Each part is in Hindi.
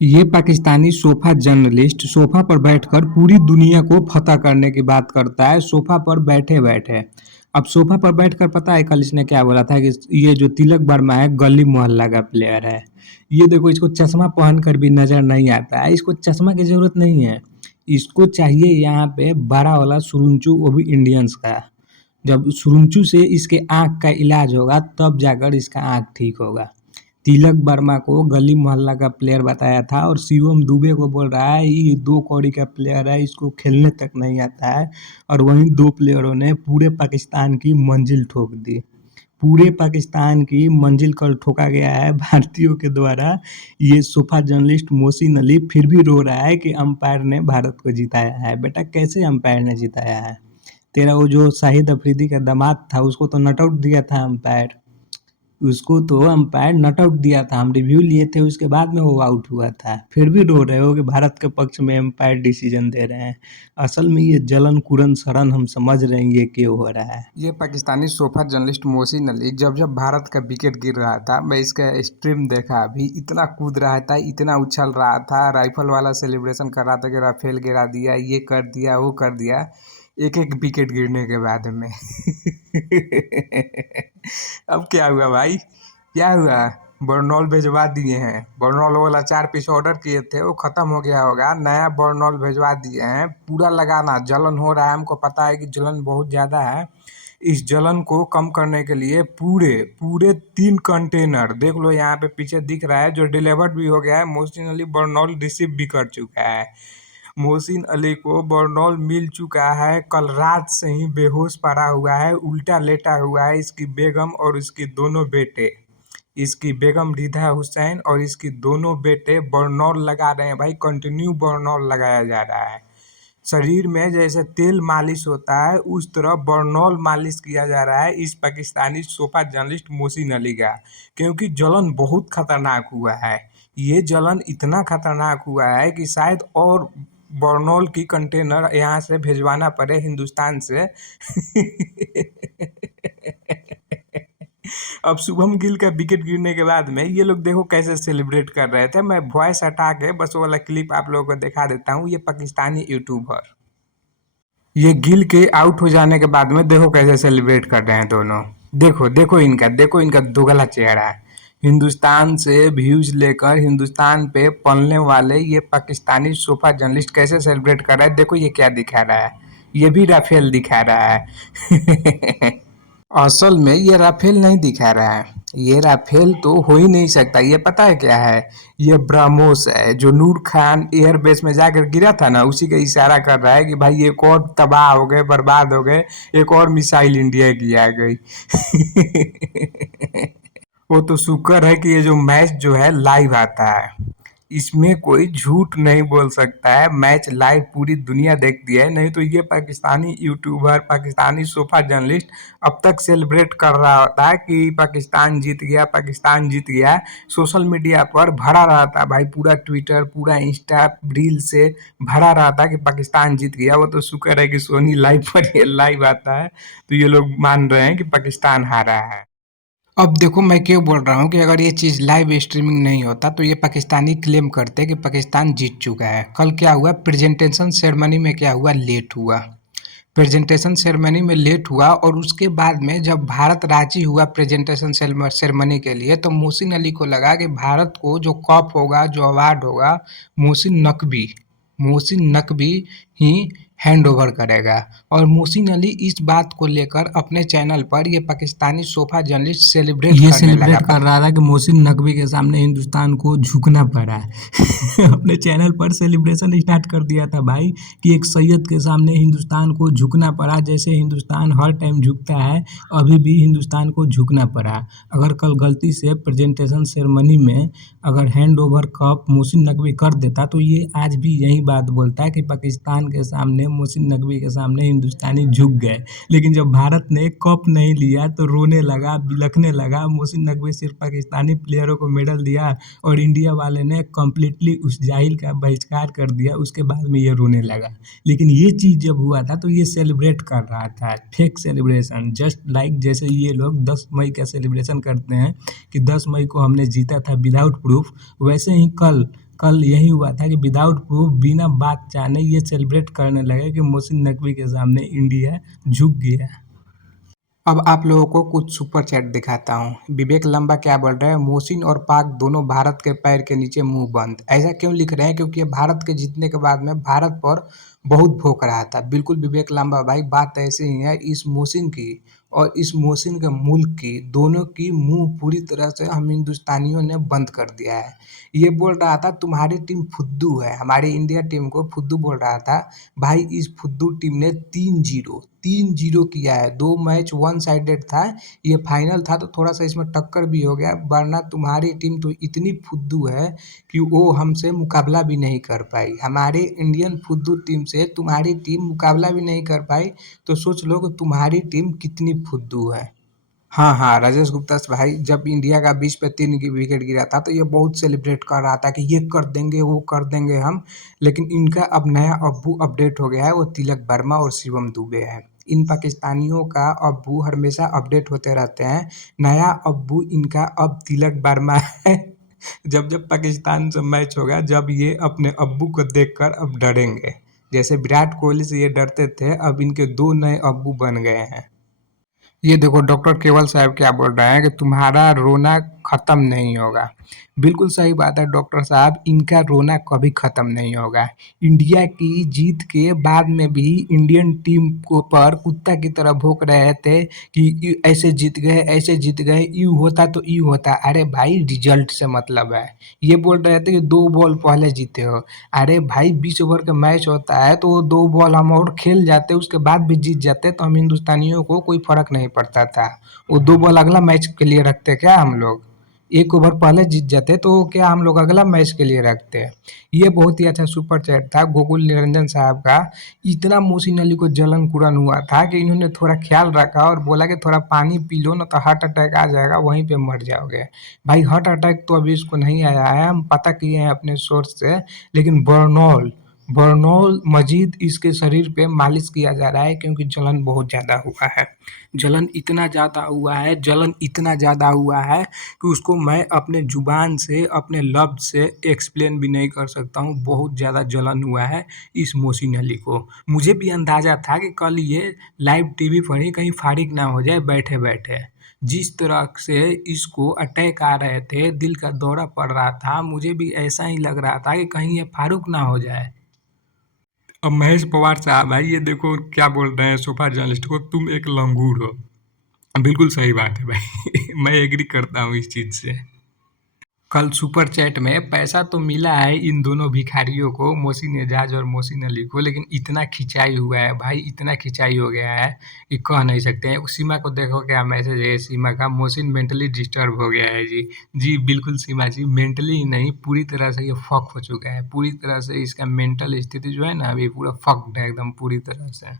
ये पाकिस्तानी सोफा जर्नलिस्ट सोफा पर बैठकर पूरी दुनिया को फतह करने की बात करता है, सोफा पर बैठे-बैठे। अब सोफा पर बैठकर पता है कल इसने क्या बोला था कि ये जो तिलक वर्मा है गली मोहल्ला का प्लेयर है। ये देखो इसको चश्मा पहनकर भी नज़र नहीं आता है, इसको चश्मा की ज़रूरत नहीं है। इसको चाहिए यहाँ पे बड़ा वाला सुरुंचू, वो भी इंडियंस का। जब सुरुंचू से इसके आँख का इलाज होगा तब जाकर इसका आँख ठीक होगा। तिलक वर्मा को गली मोहल्ला का प्लेयर बताया था और शिवम दुबे को बोल रहा है ये 2 कौड़ी का प्लेयर है, इसको खेलने तक नहीं आता है। और वहीं 2 प्लेयरों ने पूरे पाकिस्तान की मंजिल ठोक दी। पूरे पाकिस्तान की मंजिल कल ठोका गया है भारतीयों के द्वारा। ये सोफा जर्नलिस्ट मोहसिन अली फिर भी रो रहा है कि अंपायर ने भारत को जिताया है। बेटा कैसे अंपायर ने जिताया है? तेरा वो जो शाहिद अफरीदी का दामाद था उसको तो नॉट आउट दिया था अंपायर। उसको तो अंपायर नॉट आउट दिया था, हम रिव्यू लिए थे उसके बाद में वो आउट हुआ था। फिर भी रो रहे हो कि भारत के पक्ष में अंपायर डिसीजन दे रहे हैं। असल में ये जलन कुरन सड़न हम समझ रहे हैं ये क्यों हो रहा है। ये पाकिस्तानी सोफा जर्नलिस्ट मोहसिन अली जब भारत का विकेट गिर रहा था, मैं इसका स्ट्रीम देखा, अभी इतना कूद रहा था, इतना उछल रहा था, राइफल वाला सेलिब्रेशन कर रहा था कि राफेल गिरा दिया, ये कर दिया, वो कर दिया, एक एक विकेट गिरने के बाद में। अब क्या हुआ भाई, क्या हुआ? बर्नॉल भिजवा दिए हैं। बर्नॉल वाला 4 पीस ऑर्डर किए थे, वो ख़त्म हो गया होगा, नया बर्नॉल भिजवा दिए हैं। पूरा लगाना, जलन हो रहा है, हमको पता है कि जलन बहुत ज़्यादा है। इस जलन को कम करने के लिए पूरे पूरे 3 कंटेनर देख लो, यहाँ पे पीछे दिख रहा है, जो डिलीवर्ड भी हो गया है। मोहसिन अली बर्नॉल रिसीव भी कर चुका है। मोहसिन अली को बर्नॉल मिल चुका है। कल रात से ही बेहोश पड़ा हुआ है, उल्टा लेटा हुआ है। इसकी बेगम और इसके दोनों बेटे, इसकी बेगम रिधा हुसैन और इसके दोनों बेटे बर्नॉल लगा रहे हैं भाई। कंटिन्यू बर्नॉल लगाया जा रहा है। शरीर में जैसे तेल मालिश होता है उस तरह बर्नॉल मालिश किया जा रहा है इस पाकिस्तानी सोफा जर्नलिस्ट मोहसिन अली का, क्योंकि जलन बहुत खतरनाक हुआ है। ये जलन इतना खतरनाक हुआ है कि शायद और बर्नॉल की कंटेनर यहाँ से भिजवाना पड़े हिंदुस्तान से। अब शुभम गिल का विकेट गिरने के बाद में ये लोग देखो कैसे सेलिब्रेट कर रहे थे। मैं वॉइस हटा के बस वो वाला क्लिप आप लोगों को दिखा देता हूँ। ये पाकिस्तानी यूट्यूबर, ये गिल के आउट हो जाने के बाद में देखो कैसे सेलिब्रेट कर रहे हैं दोनों। देखो देखो इनका दोगला चेहरा। हिंदुस्तान से व्यूज लेकर हिंदुस्तान पे पलने वाले ये पाकिस्तानी सोफा जर्नलिस्ट कैसे सेलिब्रेट कर रहा है। देखो ये क्या दिखा रहा है, ये भी राफेल दिखा रहा है। असल में ये राफेल नहीं दिखा रहा है, ये राफेल तो हो ही नहीं सकता। ये पता है क्या है? ये ब्रह्मोस है, जो नूर खान एयरबेस में जाकर गिरा था ना, उसी का इशारा कर रहा है कि भाई एक और तबाह हो गए, बर्बाद हो गए, एक और मिसाइल इंडिया की आ गई। वो तो शुक्र है कि ये जो मैच जो है लाइव आता है, इसमें कोई झूठ नहीं बोल सकता है। मैच लाइव पूरी दुनिया देखती है, नहीं तो ये Pakistani YouTuber, Pakistani sofa journalist अब तक सेलिब्रेट कर रहा होता है कि पाकिस्तान जीत गया, पाकिस्तान जीत गया। सोशल मीडिया पर भरा रहा था भाई, पूरा ट्विटर, पूरा इंस्टा रील से भरा रहा था कि पाकिस्तान जीत गया। वो तो शुक्र है कि सोनी लाइव पर ये लाइव आता है, तो ये लोग मान रहे हैं कि पाकिस्तान हारा है। अब देखो मैं क्यों बोल रहा हूँ कि अगर ये चीज़ लाइव स्ट्रीमिंग नहीं होता तो ये पाकिस्तानी क्लेम करते कि पाकिस्तान जीत चुका है। कल क्या हुआ, प्रेजेंटेशन सेरेमनी में क्या हुआ, लेट हुआ। प्रेजेंटेशन सेरेमनी में लेट हुआ और उसके बाद में जब भारत राजी हुआ प्रेजेंटेशन सेरेमनी के लिए, तो मोहसिन अली को लगा कि भारत को जो कप होगा, जो अवार्ड होगा, मोहसिन नकवी ही हैंड ओवर करेगा। और मोहसिन अली इस बात को लेकर अपने चैनल पर ये पाकिस्तानी सोफा जर्नलिस्ट सेलिब्रेट कर रहा था कि मोहसिन नकवी के सामने हिंदुस्तान को झुकना पड़ा। अपने चैनल पर सेलिब्रेशन स्टार्ट कर दिया था भाई कि एक सैयद के सामने हिंदुस्तान को झुकना पड़ा, जैसे हिंदुस्तान हर टाइम झुकता है, अभी भी हिंदुस्तान को झुकना पड़ा। अगर कल गलती से प्रेजेंटेशन सेरेमनी में अगर hand over cup Mohsin Naqvi कर देता तो ये आज भी यही बात बोलता है कि पाकिस्तान के सामने, मोहसिन नकवी के सामने हिंदुस्तानी झुक गए। लेकिन जब भारत ने कप नहीं लिया तो रोने लगा, बिलखने लगा। मोहसिन नकवी सिर्फ पाकिस्तानी प्लेयरों को मेडल दिया और इंडिया वाले ने कम्प्लीटली उस जाहिल का बहिष्कार कर दिया। उसके बाद में ये रोने लगा। लेकिन ये चीज़ जब हुआ था तो ये सेलिब्रेट कर रहा था, फेक सेलिब्रेशन, जस्ट लाइक जैसे ये लोग 10 मई का सेलिब्रेशन करते हैं कि 10 मई को हमने जीता था विदाउट प्रूफ, वैसे ही कल कल यही हुआ था कि विदाउट प्रूफ बिना बात जाने ये सेलिब्रेट करने लगे कि मोहसिन नकवी के सामने इंडिया झुक गया। अब आप लोगों को कुछ सुपर चैट दिखाता हूँ। विवेक लंबा क्या बोल रहे हैं, मोहसिन और पाक दोनों भारत के पैर के नीचे मुंह बंद। ऐसा क्यों लिख रहे हैं, क्योंकि ये भारत के जीतने के बाद में भारत पर बहुत भौंक रहा था। बिल्कुल विवेक लंबा भाई, बात ऐसे ही है। इस मोहसिन की और इस मोहसिन के मुल्क की, दोनों की मुंह पूरी तरह से हम हिंदुस्तानियों ने बंद कर दिया है। ये बोल रहा था तुम्हारी टीम फुद्दू है, हमारी इंडिया टीम को फुद्दू बोल रहा था। भाई इस फुद्दू टीम ने 3-0 किया है। 2 मैच वन साइडेड था, ये फाइनल था तो थोड़ा सा इसमें टक्कर भी हो गया, वरना तुम्हारी टीम तो इतनी फुद्दू है कि वो हमसे मुकाबला भी नहीं कर पाई। हमारे इंडियन फुद्दू टीम से तुम्हारी टीम मुकाबला भी नहीं कर पाई, तो सोच लो कि तुम्हारी टीम कितनी फुद्दू है। हाँ हाँ, राजेश गुप्ता से भाई, जब इंडिया का 20 पे 3 की विकेट गिरा था तो ये बहुत सेलिब्रेट कर रहा था कि ये कर देंगे वो कर देंगे हम। लेकिन इनका अब नया अब्बू अपडेट हो गया है, वो तिलक वर्मा और शिवम दुबे है। इन पाकिस्तानियों का अब्बू हमेशा अपडेट होते रहते हैं। नया अब्बू इनका अब तिलक वर्मा है। जब जब पाकिस्तान से मैच होगा, जब ये अपने अब्बू को देखकर अब डरेंगे। जैसे विराट कोहली से ये डरते थे, अब इनके 2 नए अब्बू बन गए हैं। ये देखो डॉक्टर केवल साहब क्या बोल रहे हैं कि तुम्हारा रोना खत्म नहीं होगा। बिल्कुल सही बात है डॉक्टर साहब, इनका रोना कभी खत्म नहीं होगा। इंडिया की जीत के बाद में भी इंडियन टीम को पर कुत्ता की तरह भौंक रहे थे कि ऐसे जीत गए, यूँ होता तो यूँ होता। अरे भाई रिजल्ट से मतलब है। ये बोल रहे थे कि 2 बॉल पहले जीते हो। अरे भाई 20 ओवर का मैच होता है तो वो 2 बॉल हम और खेल जाते, उसके बाद भी जीत जाते तो हम हिंदुस्तानियों को कोई फर्क नहीं पड़ता था। वो 2 बॉल अगला मैच के लिए रखते क्या हम लोग? 1 ओवर पहले जीत जाते तो क्या हम लोग अगला मैच के लिए रखते? ये बहुत ही अच्छा सुपर चैट था गोकुल निरंजन साहब का। इतना मोहसिन अली को जलन कुरन हुआ था कि इन्होंने थोड़ा ख्याल रखा और बोला कि थोड़ा पानी पी लो ना तो हार्ट अटैक आ जाएगा, वहीं पे मर जाओगे। भाई हार्ट अटैक तो अभी इसको नहीं आया है, हम पता किए हैं अपने सोर्स से। लेकिन बर्नौल बर्नौल मजीद इसके शरीर पे मालिश किया जा रहा है, क्योंकि जलन बहुत ज़्यादा हुआ है। जलन इतना ज़्यादा हुआ है कि उसको मैं अपने ज़ुबान से, अपने लफ्ज़ से एक्सप्लेन भी नहीं कर सकता हूँ। बहुत ज़्यादा जलन हुआ है इस मोहसिन अली को। मुझे भी अंदाज़ा था कि कल ये लाइव टीवी पर ही कहीं फारिग ना हो जाए बैठे-बैठे। जिस तरह से इसको अटैक आ रहे थे, दिल का दौरा पड़ रहा था, मुझे भी ऐसा ही लग रहा था कि कहीं ये फारुक ना हो जाए। अब महेश पवार साहब भाई, ये देखो क्या बोल रहे हैं सोफा जर्नलिस्ट को, तुम एक लंगूर हो। बिल्कुल सही बात है भाई। मैं एग्री करता हूँ इस चीज़ से। कल सुपर चैट में पैसा तो मिला है इन दोनों भिखारियों को, मोहसिन एजाज और मोहसिन अली को, लेकिन इतना खिंचाई हुआ है भाई, इतना खिंचाई हो गया है कि कह नहीं सकते हैं। सीमा को देखो क्या मैसेज है सीमा का, मोहसिन मेंटली डिस्टर्ब हो गया है जी। जी बिल्कुल सीमा जी, मेंटली ही नहीं पूरी तरह से ये फक हो चुका है। पूरी तरह से इसका मेंटल स्थिति जो है ना अभी पूरा फक्ड है एकदम पूरी तरह से।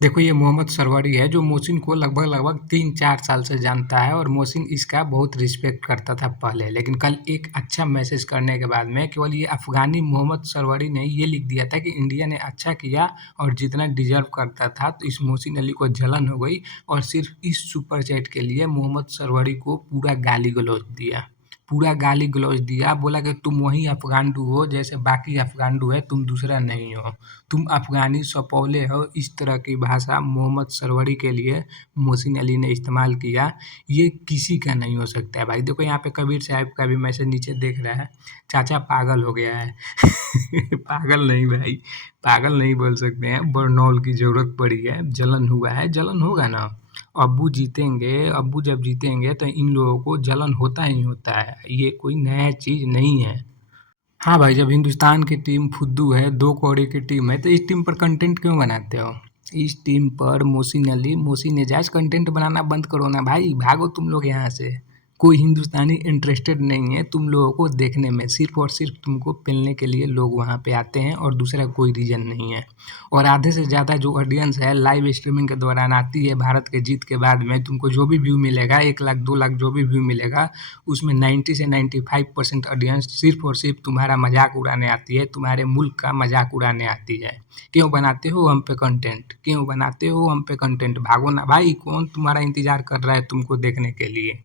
देखो ये मोहम्मद सरवरी है जो मोहसिन को लगभग 3-4 साल से जानता है, और मोहसिन इसका बहुत रिस्पेक्ट करता था पहले। लेकिन कल एक अच्छा मैसेज करने के बाद में केवल ये अफ़गानी मोहम्मद सरवरी ने ये लिख दिया था कि इंडिया ने अच्छा किया और जितना डिज़र्व करता था, तो इस मोहसिन अली को जलन हो गई और सिर्फ़ इस सुपर चैट के लिए मोहम्मद सरवरी को पूरा गाली-गलौज दिया। पूरा गाली-गलौज दिया, बोला कि तुम वही अफ़गांडू हो जैसे बाकी अफ़गांडू है, तुम दूसरा नहीं हो। तुम अफ़गानी सपौले हो, इस तरह की भाषा मोहम्मद सरवरी के लिए मोहसिन अली ने इस्तेमाल किया। ये किसी का नहीं हो सकता है भाई। देखो यहाँ पे कबीर साहब का भी मैसेज नीचे देख रहा है, चाचा पागल हो गया है। पागल नहीं भाई, पागल नहीं बोल सकते हैं, बरनौल की ज़रूरत पड़ी है, जलन हुआ है, जलन होगा ना। अब्बू जब जीतेंगे तो इन लोगों को जलन होता ही होता है, ये कोई नया चीज़ नहीं है। हाँ भाई, जब हिंदुस्तान की टीम फुद्दू है, 2 कौड़ी की टीम है, तो इस टीम पर कंटेंट क्यों बनाते हो? इस टीम पर मोहसिन अली, मोहसिन एजाज कंटेंट बनाना बंद करो ना भाई, भागो तुम लोग यहाँ से। कोई हिंदुस्तानी इंटरेस्टेड नहीं है तुम लोगों को देखने में, सिर्फ़ और सिर्फ़ तुमको पेलने के लिए लोग वहाँ पे आते हैं और दूसरा कोई रीज़न नहीं है। और आधे से ज़्यादा जो ऑडियंस है लाइव स्ट्रीमिंग के दौरान आती है भारत के जीत के बाद में, तुमको जो भी व्यू मिलेगा 1 लाख 2 लाख जो भी व्यू मिलेगा, उसमें 90 से 95% ऑडियंस सिर्फ़ और सिर्फ़ तुम्हारा मज़ाक उड़ाने आती है, तुम्हारे मुल्क का मज़ाक उड़ाने आती है। क्यों बनाते हो हम पे कंटेंट? क्यों बनाते हो हम पे कंटेंट? भागो ना भाई, कौन तुम्हारा इंतज़ार कर रहा है तुमको देखने के लिए?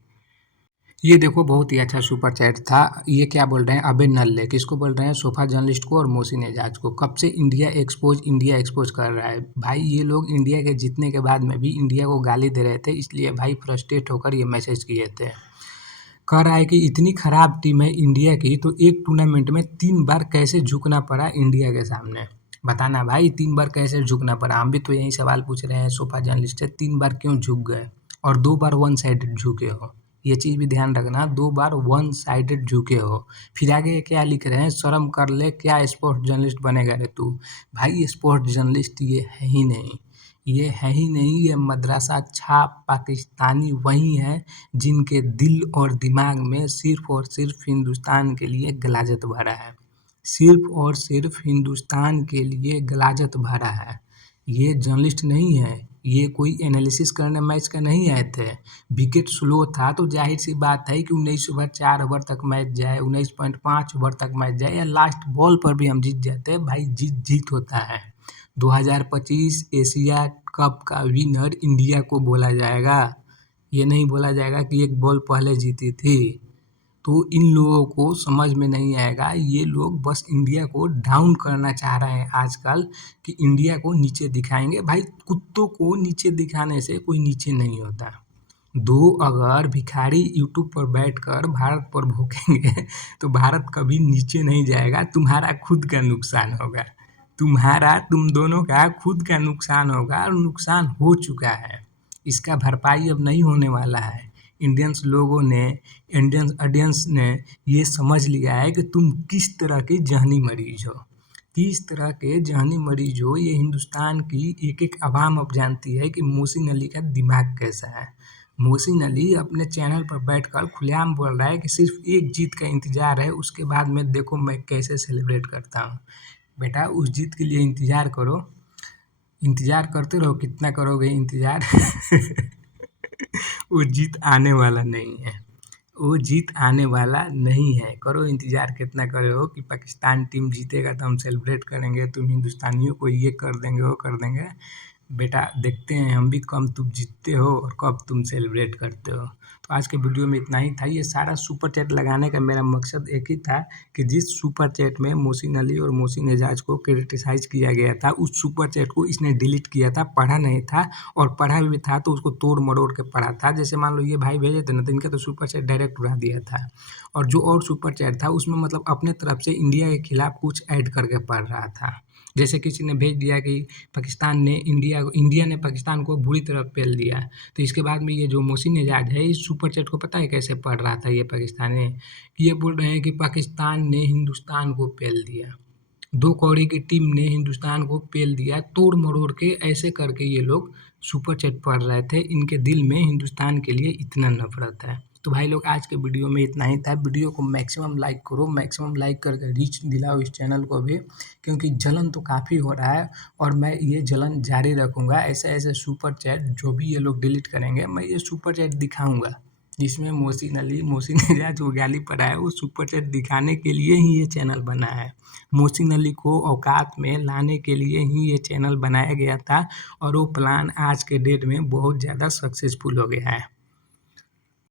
ये देखो बहुत ही अच्छा सुपर चैट था। ये क्या बोल रहे हैं, अबे नल्ले किसको बोल रहे हैं, सोफा जर्नलिस्ट को और मोहसिन एजाज को। कब से इंडिया एक्सपोज कर रहा है भाई। ये लोग इंडिया के जीतने के बाद में भी इंडिया को गाली दे रहे थे, इसलिए भाई फ्रस्ट्रेट होकर ये मैसेज किए थे। कह रहा है कि इतनी खराब टीम है इंडिया की, तो एक टूर्नामेंट में 3 बार कैसे झुकना पड़ा इंडिया के सामने। बताना भाई 3 बार कैसे झुकना पड़ा। हम भी तो यही सवाल पूछ रहे हैं सोफा जर्नलिस्ट से, 3 बार क्यों झुक गए और 2 बार वन साइडेड झुके हो। ये चीज़ भी ध्यान रखना, 2 बार वन साइडेड झुके हो। फिर आगे क्या लिख रहे हैं, शर्म कर ले, क्या स्पोर्ट्स जर्नलिस्ट बनेगा रे तू। भाई स्पोर्ट्स जर्नलिस्ट ये है ही नहीं, ये है ही नहीं। ये मद्रासा छाप पाकिस्तानी वही हैं जिनके दिल और दिमाग में सिर्फ और सिर्फ हिंदुस्तान के लिए गलाजत भरा है। सिर्फ और सिर्फ हिंदुस्तान के लिए गलाजत भरा है। ये जर्नलिस्ट नहीं है, ये कोई एनालिसिस करने मैच का नहीं आए थे। विकेट स्लो था तो जाहिर सी बात है कि 19 ओवर 4 ओवर तक मैच जाए, 19.5 ओवर तक मैच जाए या लास्ट बॉल पर भी हम जीत जाते हैं भाई। जीत जीत होता है। 2025 एशिया कप का विनर इंडिया को बोला जाएगा, ये नहीं बोला जाएगा कि एक बॉल पहले जीती थी। तो इन लोगों को समझ में नहीं आएगा, ये लोग बस इंडिया को डाउन करना चाह रहे हैं आजकल, कि इंडिया को नीचे दिखाएंगे। भाई कुत्तों को नीचे दिखाने से कोई नीचे नहीं होता। दो अगर भिखारी यूट्यूब पर बैठकर भारत पर भूकेंगे तो भारत कभी नीचे नहीं जाएगा, तुम्हारा खुद का नुकसान होगा। तुम दोनों का खुद का नुकसान होगा और नुकसान हो चुका है। इसका भरपाई अब नहीं होने वाला है। इंडियन ऑडियंस ने ये समझ लिया है कि तुम किस तरह के जहनी मरीज हो, किस तरह के जहनी मरीज हो। ये हिंदुस्तान की एक एक आवाम अब जानती है कि मोहसिन अली का दिमाग कैसा है। मोहसिन अली अपने चैनल पर बैठकर खुलेआम बोल रहा है कि सिर्फ एक जीत का इंतजार है, उसके बाद में देखो मैं कैसे सेलिब्रेट करता हूँ। बेटा उस जीत के लिए इंतजार करो, इंतजार करते रहो, कितना करोगे इंतजार वो जीत आने वाला नहीं है, वो जीत आने वाला नहीं है। करो इंतजार कितना करे हो कि पाकिस्तान टीम जीतेगा तो हम सेलिब्रेट करेंगे, तुम हिंदुस्तानियों को ये कर देंगे वो कर देंगे। बेटा देखते हैं हम भी कब तुम जीतते हो और कब तुम सेलिब्रेट करते हो। तो आज के वीडियो में इतना ही था। ये सारा सुपर चैट लगाने का मेरा मकसद एक ही था कि जिस सुपर चैट में मोहसिन अली और मोहसिन एजाज को क्रिटिसाइज किया गया था, उस सुपर चैट को इसने डिलीट किया था, पढ़ा नहीं था, और पढ़ा भी था तो उसको तोड़ मरोड़ के पढ़ा था। जैसे मान लो ये भाई भेजे थे ना, तो इनका तो सुपर चैट डायरेक्ट उड़ा दिया था, और जो और सुपर चैट था उसमें मतलब अपने तरफ से इंडिया के खिलाफ कुछ ऐड करके पढ़ रहा था। जैसे किसी ने भेज दिया कि इंडिया ने पाकिस्तान को बुरी तरह पेल दिया। तो इसके बाद में ये जो मोहसिन एजाज है, इस सुपर चैट को पता है कैसे पढ़ रहा था ये पाकिस्तानी, कि ये बोल रहे हैं कि पाकिस्तान ने हिंदुस्तान को पेल दिया, 2 कौड़ी की टीम ने हिंदुस्तान को पेल दिया, तोड़ मरोड़ के ऐसे करके ये लोग सुपर चैट पढ़ रहे थे। इनके दिल में हिंदुस्तान के लिए इतना नफरत है। तो भाई लोग आज के वीडियो में इतना ही था। वीडियो को मैक्सिमम लाइक करो, मैक्सिमम लाइक करके रीच दिलाओ इस चैनल को भी, क्योंकि जलन तो काफ़ी हो रहा है और मैं ये जलन जारी रखूँगा। ऐसे सुपर चैट जो भी ये लोग डिलीट करेंगे, मैं ये सुपर चैट दिखाऊँगा जिसमें मोहसिन एजाज को गाली पड़ा है। वो सुपर चैट दिखाने के लिए ही ये चैनल बना है। मोहसिन अली को औकात में लाने के लिए ही ये चैनल बनाया गया था, और वो प्लान आज के डेट में बहुत ज़्यादा सक्सेसफुल हो गया है।